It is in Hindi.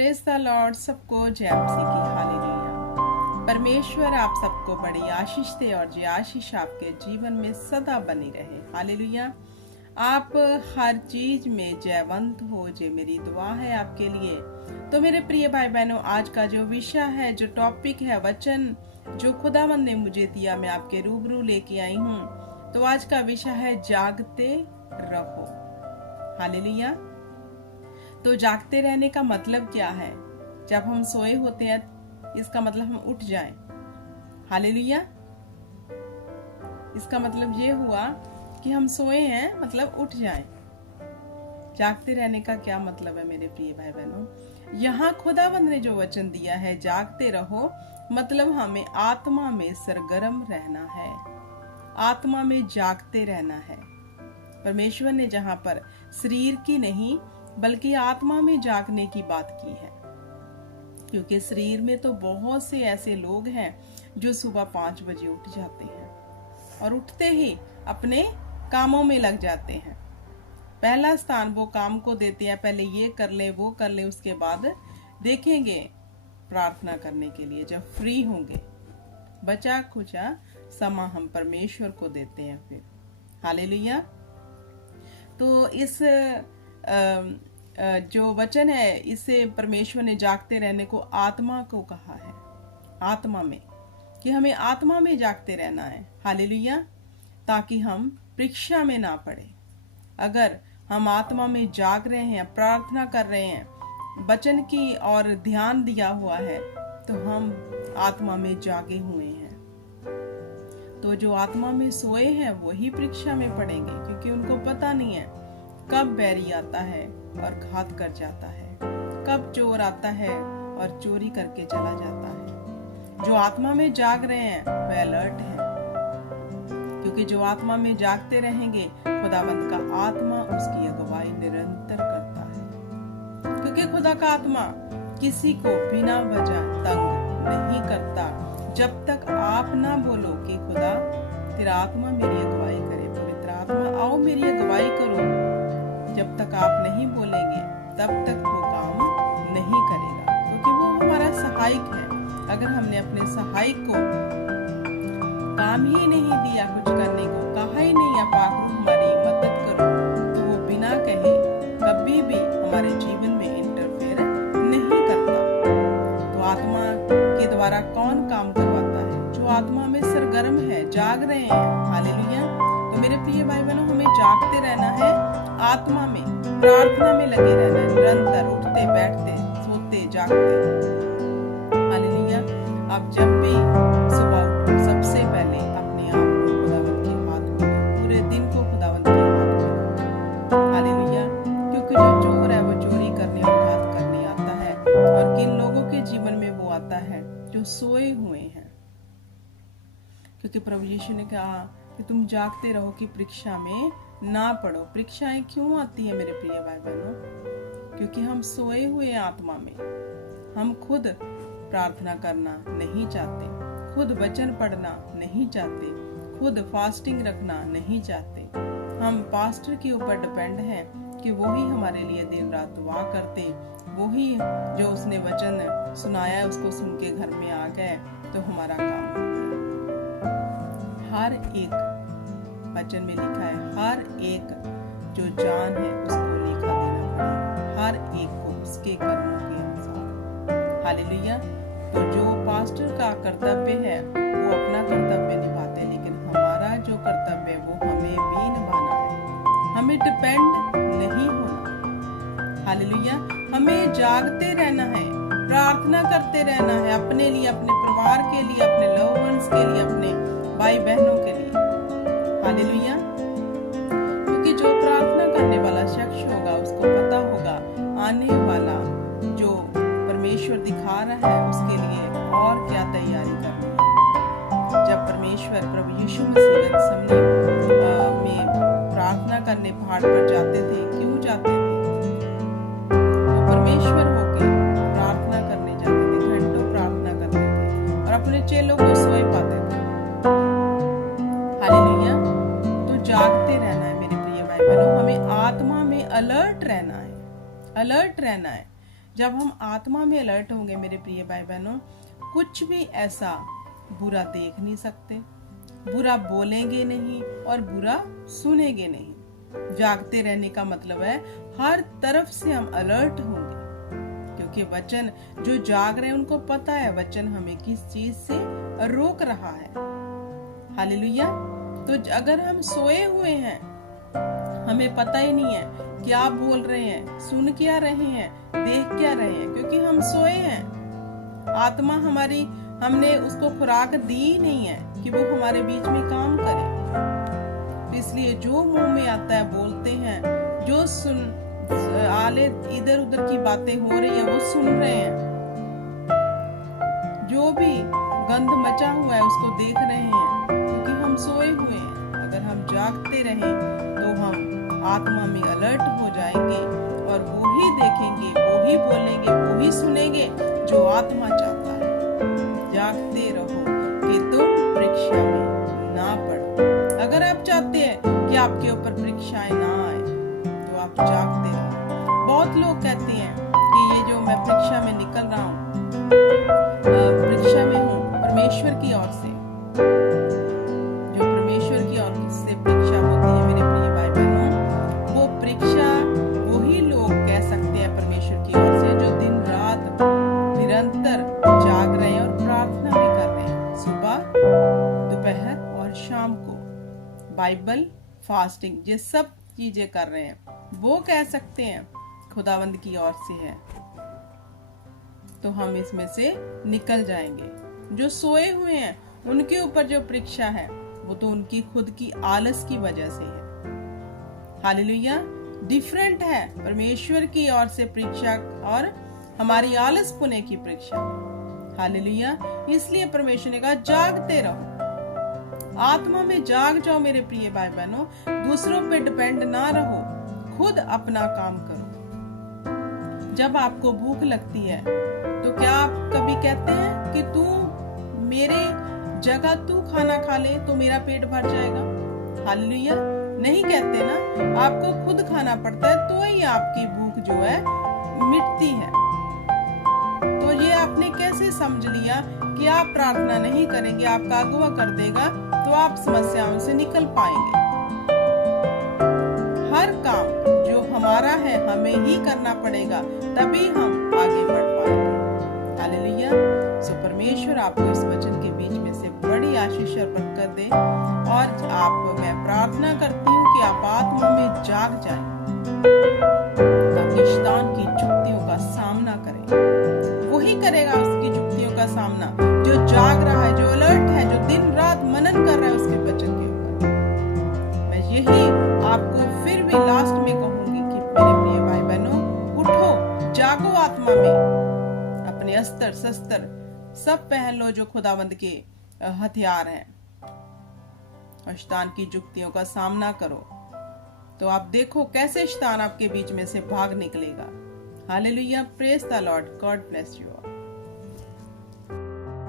Praise the Lord. सबको जय मसीह की हालेलुया। परमेश्वर आप सबको बड़ी आशीष दे और ये आशीष आपके जीवन में सदा बनी रहे। हालेलुया। आप हर चीज में जयवंत हो, ये मेरी दुआ है आपके लिए। तो मेरे प्रिय भाई बहनों, आज का जो विषय है, जो टॉपिक है, वचन जो खुदावंद ने मुझे दिया, मैं आपके रूबरू लेके आई हूँ। तो आज का विषय है जागते रहो। हालेलुया। तो जागते रहने का मतलब क्या है? जब हम सोए होते हैं इसका मतलब हम उठ जाएं। हालेलुया। इसका मतलब ये हुआ कि हम सोए हैं मतलब उठ जाएं। जागते रहने का क्या मतलब है मेरे प्रिय भाई बहनों? यहाँ खुदावंद ने जो वचन दिया है, जागते रहो, मतलब हमें आत्मा में सरगर्म रहना है, आत्मा में जागते रहना है। परमेश्वर ने जहाँ पर शरीर की नहीं बल्कि आत्मा में जागने की बात की है, क्योंकि शरीर में तो बहुत से ऐसे लोग हैं जो सुबह 5 बजे उठ जाते हैं और उठते ही अपने कामों में लग जाते हैं। पहला स्थान वो काम को देते हैं, पहले ये कर ले वो कर ले, उसके बाद देखेंगे प्रार्थना करने के लिए जब फ्री होंगे। बचा खुचा समा हम परमेश्वर को देते हैं फिर। हालेलुया। तो इस जो वचन है, इससे परमेश्वर ने जागते रहने को आत्मा को कहा है, आत्मा में, कि हमें आत्मा में जागते रहना है। हालेलुया। ताकि हम परीक्षा में ना पड़े। अगर हम आत्मा में जाग रहे हैं, प्रार्थना कर रहे हैं, वचन की और ध्यान दिया हुआ है, तो हम आत्मा में जागे हुए हैं। तो जो आत्मा में सोए हैं वही परीक्षा में पड़ेंगे, क्योंकि उनको पता नहीं है कब बैरी आता है और घात कर जाता है, कब चोर आता है और चोरी करके चला जाता है। जो आत्मा में जाग रहे हैं वे अलर्ट हैं, क्योंकि जो आत्मा में जागते रहेंगे खुदावंद का आत्मा उसकी अगुवाई निरंतर करता है, क्योंकि खुदा का आत्मा किसी को बिना वजह तंग नहीं करता। जब तक आप ना बोलो कि खुदा तेरा आत्मा मेरी अगुवाई करे, पवित्र आत्मा आओ मेरी अगुवाई करो, जब तक आप नहीं बोलेंगे तब तक वो काम नहीं करेगा, क्योंकि वो हमारा सहायक है। अगर हमने अपने सहायक को काम ही नहीं दिया, कुछ करने को कहा ही नहीं, या पाक रूह हमारी मदद करो, तो वो बिना कहे कभी भी हमारे जीवन में इंटरफेयर नहीं करता। तो आत्मा के द्वारा कौन काम करवाता है? जो आत्मा में सरगर्म है, जाग रहे हैं। हालेलुया। तो मेरे प्रिय भाई बहनों, हमें जागते रहना है, आत्मा में प्रार्थना में लगे रहना है, निरंतर उठते बैठते सोते जागते। हालेलुया। आप जब भी सुबह उठो, सबसे पहले अपने आप को खुदावंद के हाथ में दो, पूरे दिन को खुदावंद के हाथ में दो। हालेलुया। क्योंकि जो चोर है वो चोरी करने और घात करने आता है, और किन लोगों के जीवन में वो आता है? जो सोए हुए हैं। क्योंकि प्रभु यीशु ने कहा कि तुम जागते रहो कि परीक्षा में ना पड़ो। परीक्षाएं क्यों आती है मेरे प्रिय भाई बहनों? क्योंकि हम सोए हुए आत्मा में। हम खुद प्रार्थना करना नहीं चाहते, खुद वचन पढ़ना नहीं चाहते, खुद फास्टिंग रखना नहीं चाहते। हम पास्टर के ऊपर डिपेंड हैं कि वो ही हमारे लिए दिन रात दुआ करते, वो ही जो उसने वचन सुनाया उसको सुन के घर में आ गए तो हमारा काम हो गया। हर एक वचन में लिखा है, हर एक जो जान है उसको लेखा देना पड़ेगा, हर एक को उसके कर्मों के अनुसार। हालेलुया। तो जो पास्टर का कर्तव्य है वो अपना कर्तव्य निभाते, लेकिन हमारा जो कर्तव्य है वो हमें भी निभाना है, हमें डिपेंड नहीं होना। हालेलुया। हमें जागते रहना है, प्रार्थना करते रहना है, अपने लिए, अपने परिवार के लिए, अपने लव वंस के लिए, अपने भाई बहनों के लिए। हालेलुया। क्योंकि जो प्रार्थना करने वाला शख्स होगा उसको पता होगा आने वाला जो परमेश्वर दिखा रहा है उसके लिए और क्या तैयारी करनी है। जब परमेश्वर प्रभु यीशु मसीह गतसमनी में प्रार्थना करने पहाड़ पर जाते थे, क्यों जाते थे? वो परमेश्वर होके प्रार्थना करने जाते थे, घंटों प्रार्थना करते थे और अपने चेलों को सोए पाते थे। हालेलुया। तो जागते रहना है मेरे प्रिय भाई बहनों, हमें आत्मा में अलर्ट रहना है, अलर्ट रहना है। जब हम आत्मा में अलर्ट होंगे मेरे प्रिय भाई बहनों, कुछ भी ऐसा बुरा देख नहीं सकते, बुरा बोलेंगे नहीं और बुरा सुनेंगे नहीं। जागते रहने का मतलब है हर तरफ से हम अलर्ट होंगे, क्योंकि वचन जो जाग रहे हैं उनको पता है वचन हमें किस चीज से रोक रहा है। हालेलुया। तो अगर हम सोए हुए हैं, हमें पता ही नहीं है क्या बोल रहे हैं, सुन क्या रहे हैं, देख क्या रहे हैं, क्योंकि हम सोए हैं। आत्मा हमारी, हमने उसको खुराक दी नहीं है कि वो हमारे बीच में काम करे। इसलिए जो मुंह में आता है बोलते हैं, जो सुन आले इधर उधर की बातें हो रही हैं वो सुन रहे हैं, जो भी गंध मचा हुआ है उसको देख रहे हैं, क्योंकि हम सोए हुए हैं। अगर हम जागते रहें तो हम आत्मा में अलर्ट हो जाएंगे और वो ही देखेंगे, वो ही बोलेंगे, वो ही सुनेंगे जो आत्मा चाहता है। जागते रहो कि तुम परीक्षा में ना पड़ो। अगर आप चाहते हैं कि आपके ऊपर परीक्षाएं ना आए तो आप जागते रहो। बहुत लोग कहते हैं कि ये जो मैं परीक्षा में निकल रहा हूँ, परीक्षा में हूँ परमेश्वर की ओर से, जो परमेश्वर की ओर से परीक्षा होती है मेरे प्रिय भाई बहनों, वो परीक्षा वही लोग कह सकते हैं परमेश्वर की ओर से जो दिन रात निरंतर जाग रहे हैं और प्रार्थना भी कर रहे हैं, सुबह दोपहर और शाम को बाइबल, फास्टिंग, ये सब चीजें कर रहे हैं, वो कह सकते हैं खुदावंद की ओर से है। तो हम इसमें से निकल जाएंगे। जो सोए हुए हैं उनके ऊपर जो परीक्षा है वो तो उनकी खुद की आलस की वजह से है। हालेलुया। डिफरेंट है परमेश्वर की ओर से परीक्षा और हमारी आलस पुणे की परीक्षा। हालेलुया। इसलिए परमेश्वर ने कहा जागते रहो, आत्मा में जाग जाओ मेरे प्रिय भाई बहनों। दूसरों पे डिपेंड ना रहो, खुद अपना काम करो। जब आपको भूख लगती है तो क्या आप कभी कहते हैं कि तू मेरे जगह तू खाना खा ले तो मेरा पेट भर जाएगा? हालेलुया। नहीं कहते ना, आपको खुद खाना पड़ता है तो ही आपकी भूख जो है मिटती है। तो ये आपने कैसे समझ लिया कि आप प्रार्थना नहीं करेंगे, आपका अगुवा कर देगा तो आप समस्याओं से निकल पाएंगे। हर काम जो हमारा है हमें ही करना पड़ेगा, तभी हम आगे बढ़ पाएंगे। हालेलुया। सो परमेश्वर आपको इस वचन के बीच में से बड़ी आशीष और बरकत दे, और आप, मैं प्रार्थना करती हूँ कि आप आत्मा में जाग जाएं, ताकि शैतान की जुक्तियों का सामना करें। वही करेगा उसकी जुक्तियों का सामना जो जाग रहा है, जो अलर्ट है, जो दिन रात मनन कर रहा है उसके वचन के ऊपर। मैं यही आपको फिर भी लास्ट में कहूंगी कि मेरे प्रिय भाई बहनों, उठो, जागो आत्मा में, अपने अस्त्र शस्त्र सब पहन लो जो खुदावंद के हथियार हैं, और शैतान की जुक्तियों का सामना करो। तो आप देखो कैसे शैतान आपके बीच में से भाग निकलेगा। Hallelujah. Praise the Lord. God bless you.